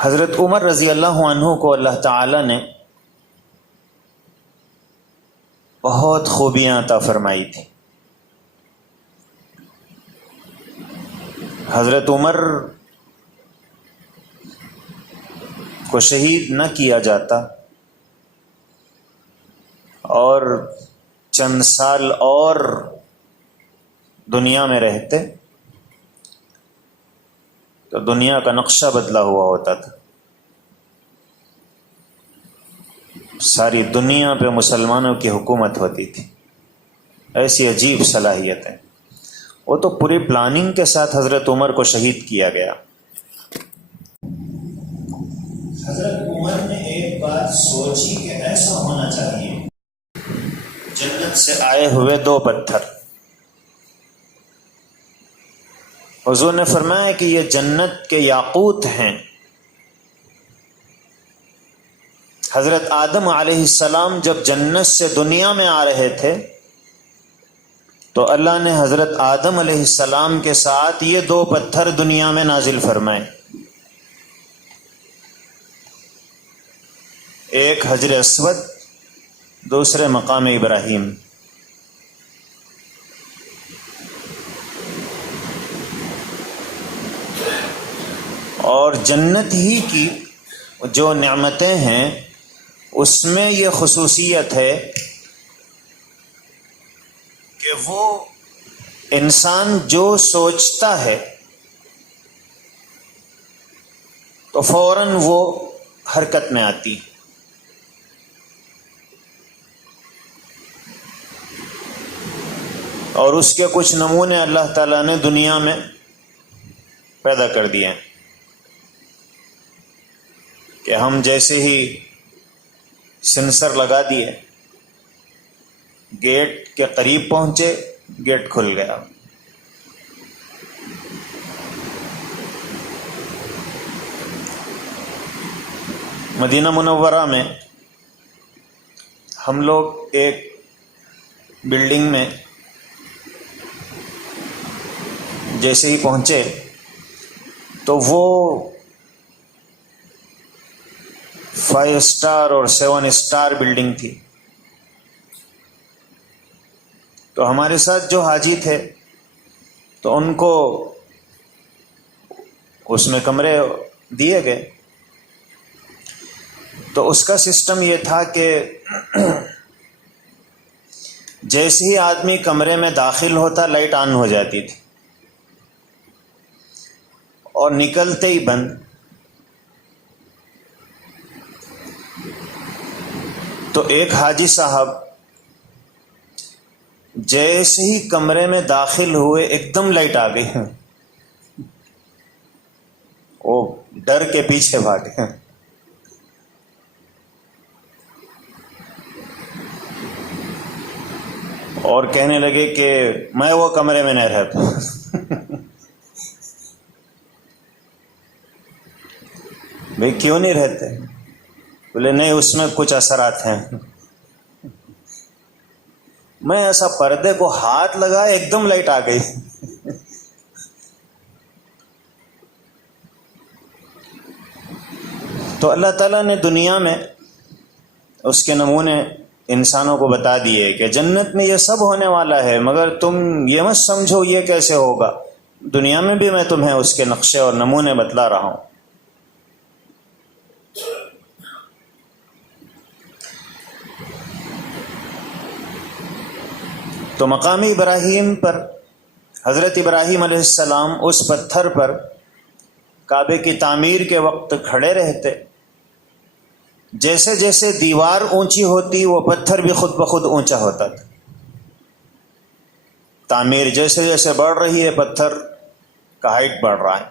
حضرت عمر رضی اللہ عنہ کو اللہ تعالی نے بہت خوبیاں عطا فرمائی تھی۔ حضرت عمر کو شہید نہ کیا جاتا اور چند سال اور دنیا میں رہتے تو دنیا کا نقشہ بدلا ہوا ہوتا تھا۔ ساری دنیا پہ مسلمانوں کی حکومت ہوتی تھی۔ ایسی عجیب صلاحیتیں، وہ تو پوری پلاننگ کے ساتھ حضرت عمر کو شہید کیا گیا۔ حضرت عمر نے ایک بات سوچی کہ ایسا ہونا چاہیے، جنت سے آئے ہوئے 2 پتھر۔ حضور نے فرمایا کہ یہ جنت کے یاقوت ہیں۔ حضرت آدم علیہ السلام جب جنت سے دنیا میں آ رہے تھے تو اللہ نے حضرت آدم علیہ السلام کے ساتھ یہ 2 پتھر دنیا میں نازل فرمائے، ایک حجر اسود، دوسرے مقام ابراہیم۔ اور جنت ہی کی جو نعمتیں ہیں اس میں یہ خصوصیت ہے کہ وہ انسان جو سوچتا ہے تو فوراً وہ حرکت میں آتی۔ اور اس کے کچھ نمونے اللہ تعالیٰ نے دنیا میں پیدا کر دیے ہیں کہ ہم جیسے ہی سینسر لگا دیے، گیٹ کے قریب پہنچے، گیٹ کھل گیا۔ مدینہ منورہ میں ہم لوگ ایک بلڈنگ میں جیسے ہی پہنچے تو وہ 5 اسٹار اور 7 اسٹار بلڈنگ تھی۔ تو ہمارے ساتھ جو حاجی تھے تو ان کو اس میں کمرے دیے گئے۔ تو اس کا سسٹم یہ تھا کہ جیسے ہی آدمی کمرے میں داخل ہوتا لائٹ آن ہو جاتی تھی اور نکلتے ہی بند۔ تو ایک حاجی صاحب جیسے ہی کمرے میں داخل ہوئے ایک دم لائٹ آ گئی، وہ ڈر کے پیچھے بھاگے۔ اور کہنے لگے کہ میں وہ کمرے میں نہیں رہتا۔ بھئی کیوں نہیں رہتے؟ بولے نہیں، اس میں کچھ اثرات ہیں۔ میں ایسا پردے کو ہاتھ لگا، ایک دم لائٹ آ گئی۔ تو اللہ تعالیٰ نے دنیا میں اس کے نمونے انسانوں کو بتا دیے کہ جنت میں یہ سب ہونے والا ہے، مگر تم یہ مت سمجھو یہ کیسے ہوگا، دنیا میں بھی میں تمہیں اس کے نقشے اور نمونے بتلا رہا ہوں۔ تو مقام ابراہیم پر حضرت ابراہیم علیہ السلام اس پتھر پر کعبے کی تعمیر کے وقت کھڑے رہتے۔ جیسے جیسے دیوار اونچی ہوتی وہ پتھر بھی خود بخود اونچا ہوتا تھا۔ تعمیر جیسے جیسے بڑھ رہی ہے پتھر کا ہائٹ بڑھ رہا ہے۔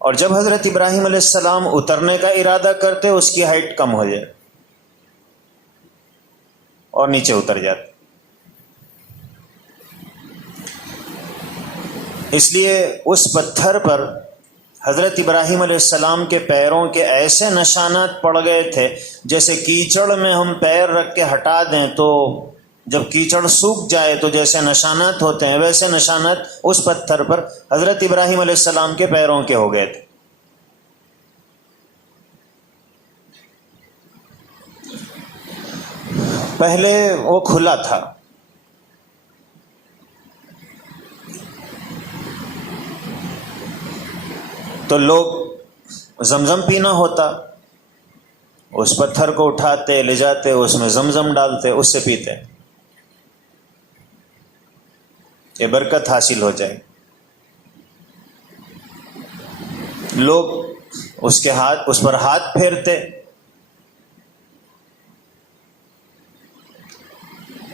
اور جب حضرت ابراہیم علیہ السلام اترنے کا ارادہ کرتے اس کی ہائٹ کم ہو جائے اور نیچے اتر جاتے۔ اس لیے اس پتھر پر حضرت ابراہیم علیہ السلام کے پیروں کے ایسے نشانات پڑ گئے تھے جیسے کیچڑ میں ہم پیر رکھ کے ہٹا دیں تو جب کیچڑ سوکھ جائے تو جیسے نشانات ہوتے ہیں ویسے نشانات اس پتھر پر حضرت ابراہیم علیہ السلام کے پیروں کے ہو گئے تھے۔ پہلے وہ کھلا تھا، تو لوگ زمزم پینا ہوتا، اس پتھر کو اٹھاتے لے جاتے، اس میں زمزم ڈالتے، اس سے پیتے، یہ برکت حاصل ہو جائے۔ لوگ اس پر ہاتھ پھیرتے،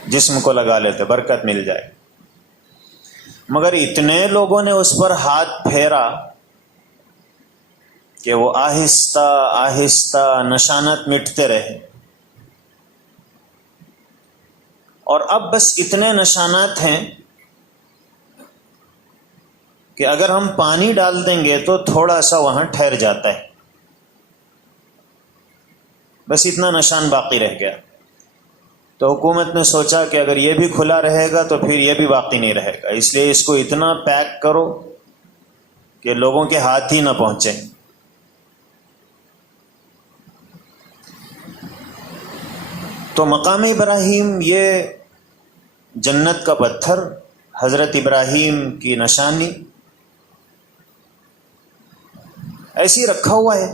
جسم کو لگا لیتے، برکت مل جائے۔ مگر اتنے لوگوں نے اس پر ہاتھ پھیرا کہ وہ آہستہ آہستہ نشانات مٹتے رہے، اور اب بس اتنے نشانات ہیں کہ اگر ہم پانی ڈال دیں گے تو تھوڑا سا وہاں ٹھہر جاتا ہے، بس اتنا نشان باقی رہ گیا۔ تو حکومت نے سوچا کہ اگر یہ بھی کھلا رہے گا تو پھر یہ بھی باقی نہیں رہے گا، اس لیے اس کو اتنا پیک کرو کہ لوگوں کے ہاتھ ہی نہ پہنچے۔ تو مقام ابراہیم یہ جنت کا پتھر، حضرت ابراہیم کی نشانی، ایسی رکھا ہوا ہے۔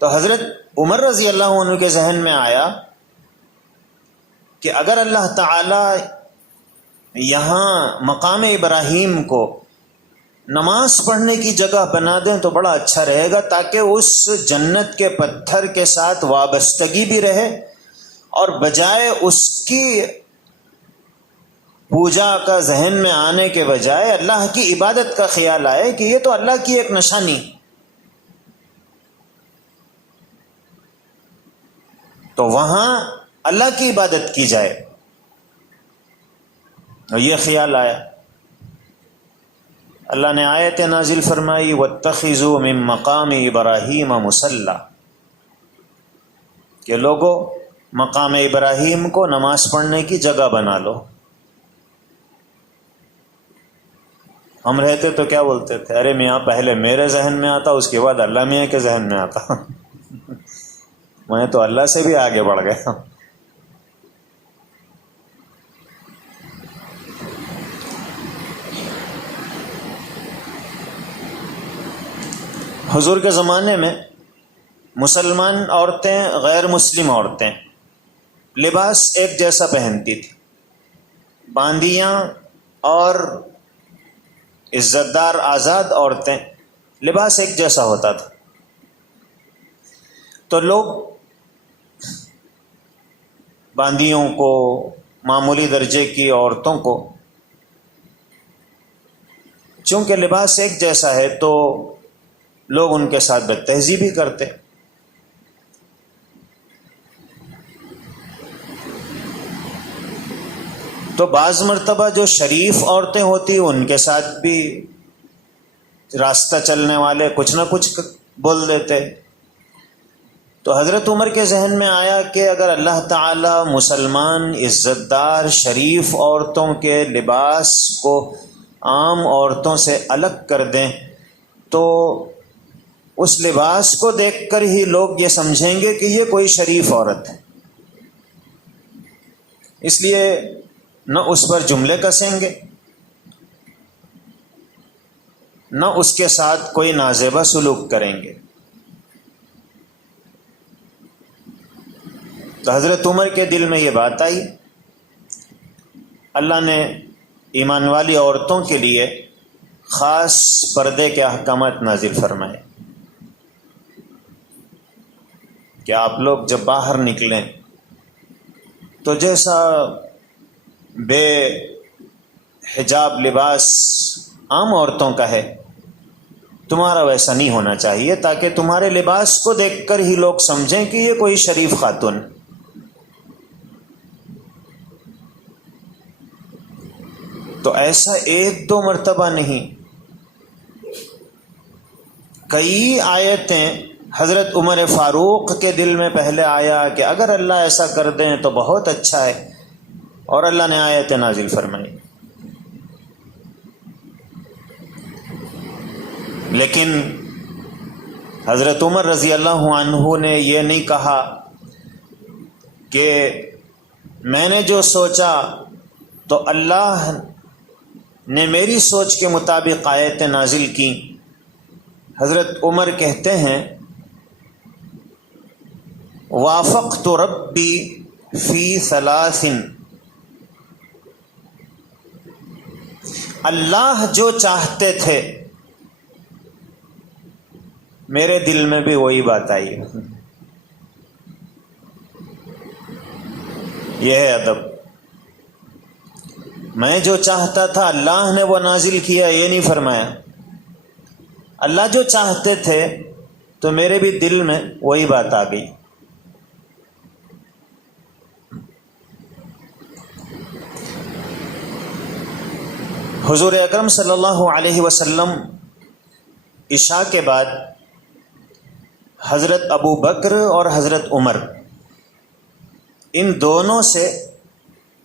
تو حضرت عمر رضی اللہ عنہ کے ذہن میں آیا کہ اگر اللہ تعالی یہاں مقام ابراہیم کو نماز پڑھنے کی جگہ بنا دیں تو بڑا اچھا رہے گا، تاکہ اس جنت کے پتھر کے ساتھ وابستگی بھی رہے، اور بجائے اس کی پوجا کا ذہن میں آنے کے بجائے اللہ کی عبادت کا خیال آئے کہ یہ تو اللہ کی ایک نشانی، تو وہاں اللہ کی عبادت کی جائے۔ اور یہ خیال آیا، اللہ نے آیت نازل فرمائی وَاتَّخِذُوا مِن مَّقَامِ إِبْرَاهِيمَ مُصَلًّى، کہ لوگوں مقام ابراہیم کو نماز پڑھنے کی جگہ بنا لو۔ ہم رہتے تو کیا بولتے تھے، ارے میاں پہلے میرے ذہن میں آتا، اس کے بعد اللہ میاں کے ذہن میں آتا، میں تو اللہ سے بھی آگے بڑھ گیا۔ حضور کے زمانے میں مسلمان عورتیں غیر مسلم عورتیں لباس ایک جیسا پہنتی تھی، باندیاں اور عزت دار آزاد عورتیں لباس ایک جیسا ہوتا تھا۔ تو لوگ باندیوں کو، معمولی درجے کی عورتوں کو، چونکہ لباس ایک جیسا ہے تو لوگ ان کے ساتھ بد تہذیبی کرتے۔ تو بعض مرتبہ جو شریف عورتیں ہوتی ان کے ساتھ بھی راستہ چلنے والے کچھ نہ کچھ بول دیتے۔ تو حضرت عمر کے ذہن میں آیا کہ اگر اللہ تعالی مسلمان عزت دار شریف عورتوں کے لباس کو عام عورتوں سے الگ کر دیں تو اس لباس کو دیکھ کر ہی لوگ یہ سمجھیں گے کہ یہ کوئی شریف عورت ہے، اس لیے نہ اس پر جملے کسیں گے، نہ اس کے ساتھ کوئی نازیبہ سلوک کریں گے۔ تو حضرت عمر کے دل میں یہ بات آئی، اللہ نے ایمان والی عورتوں کے لیے خاص پردے کے احکامات نازل فرمائے کہ آپ لوگ جب باہر نکلیں تو جیسا بے حجاب لباس عام عورتوں کا ہے تمہارا ویسا نہیں ہونا چاہیے، تاکہ تمہارے لباس کو دیکھ کر ہی لوگ سمجھیں کہ یہ کوئی شریف خاتون۔ تو ایسا ایک دو مرتبہ نہیں، کئی آیتیں حضرت عمر فاروق کے دل میں پہلے آیا کہ اگر اللہ ایسا کر دیں تو بہت اچھا ہے، اور اللہ نے آیت نازل فرمائی۔ لیکن حضرت عمر رضی اللہ عنہ نے یہ نہیں کہا کہ میں نے جو سوچا تو اللہ نے میری سوچ کے مطابق آیتیں نازل کی۔ حضرت عمر کہتے ہیں وافقت ربی فی ثلاث، اللہ جو چاہتے تھے میرے دل میں بھی وہی بات آئی۔ یہ ہے ادب۔ میں جو چاہتا تھا اللہ نے وہ نازل کیا، یہ نہیں فرمایا اللہ جو چاہتے تھے تو میرے بھی دل میں وہی بات آ گئی۔ حضور اکرم صلی اللہ علیہ وسلم عشاء کے بعد حضرت ابو بکر اور حضرت عمر ان دونوں سے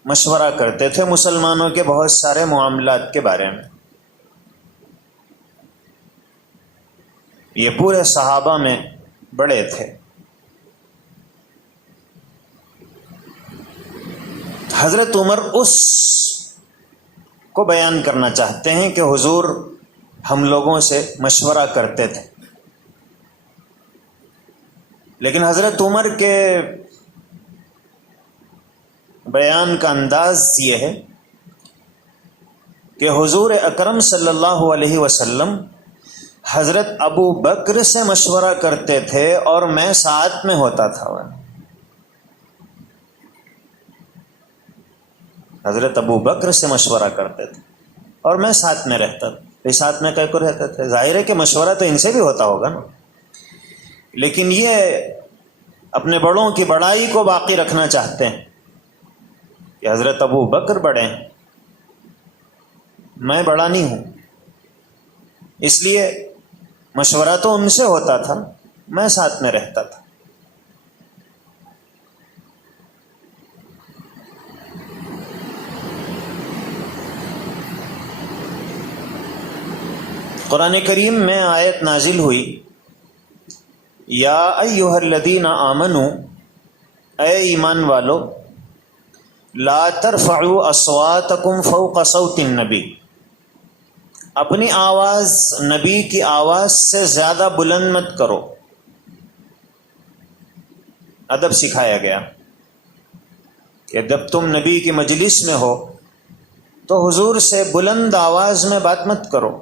مشورہ کرتے تھے مسلمانوں کے بہت سارے معاملات کے بارے میں۔ یہ پورے صحابہ میں بڑے تھے۔ حضرت عمر اس کو بیان کرنا چاہتے ہیں کہ حضور ہم لوگوں سے مشورہ کرتے تھے، لیکن حضرت عمر کے بیان کا انداز یہ ہے کہ حضور اکرم صلی اللہ علیہ وسلم حضرت ابو بکر سے مشورہ کرتے تھے اور میں ساتھ میں ہوتا تھا۔ حضرت ابو بکر سے مشورہ کرتے تھے اور میں ساتھ میں رہتا تھا۔ ساتھ میں کہہ کو رہتے تھے، ظاہر ہے کہ مشورہ تو ان سے بھی ہوتا ہوگا نا، لیکن یہ اپنے بڑوں کی بڑائی کو باقی رکھنا چاہتے ہیں کہ حضرت ابو بکر بڑے ہیں، میں بڑا نہیں ہوں، اس لیے مشورہ تو ان سے ہوتا تھا، میں ساتھ میں رہتا تھا۔ قرآن کریم میں آیت نازل ہوئی یا ایھا الذین آمنوا، اے ایمان والو، لا ترفعوا اصواتکم فوق صوت النبی، اپنی آواز نبی کی آواز سے زیادہ بلند مت کرو۔ ادب سکھایا گیا کہ جب تم نبی کی مجلس میں ہو تو حضور سے بلند آواز میں بات مت کرو،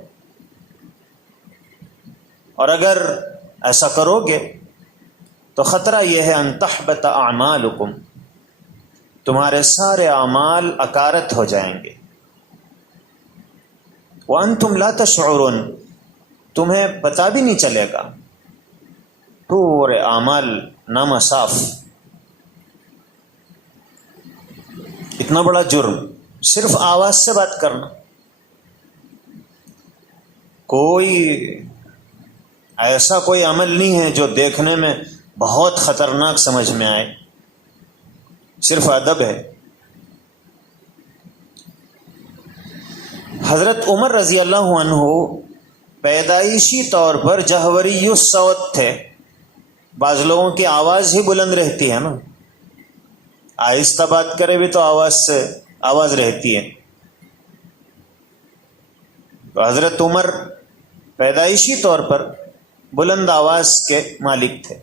اور اگر ایسا کرو گے تو خطرہ یہ ہے ان تحبط اعمالکم، تمہارے سارے اعمال اکارت ہو جائیں گے، وانتم لا تشعرون، تمہیں پتہ بھی نہیں چلے گا، پورے اعمال نامہ صاف۔ اتنا بڑا جرم، صرف آواز سے بات کرنا، کوئی ایسا کوئی عمل نہیں ہے جو دیکھنے میں بہت خطرناک سمجھ میں آئے، صرف ادب ہے۔ حضرت عمر رضی اللہ عنہ پیدائشی طور پر جہوری الصوت تھے، بعض لوگوں کی آواز ہی بلند رہتی ہے نا، آہستہ بات کرے بھی تو آواز رہتی ہے۔ تو حضرت عمر پیدائشی طور پر بلند آواز کے مالک تھے۔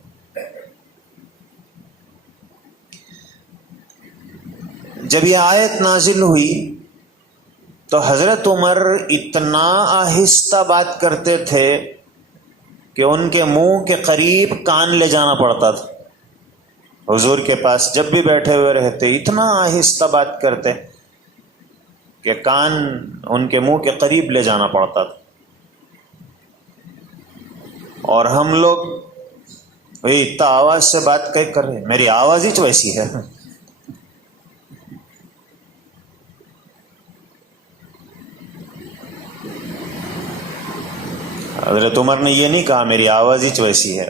جب یہ آیت نازل ہوئی تو حضرت عمر اتنا آہستہ بات کرتے تھے کہ ان کے منہ کے قریب کان لے جانا پڑتا تھا۔ حضور کے پاس جب بھی بیٹھے ہوئے رہتے اتنا آہستہ بات کرتے کہ کان ان کے منہ کے قریب لے جانا پڑتا تھا۔ اور ہم لوگ وہی اتنا آواز سے بات کر رہے، میری آواز ہی تو ویسی ہے۔ حضرت عمر نے یہ نہیں کہا میری آواز ہی ویسی ہے،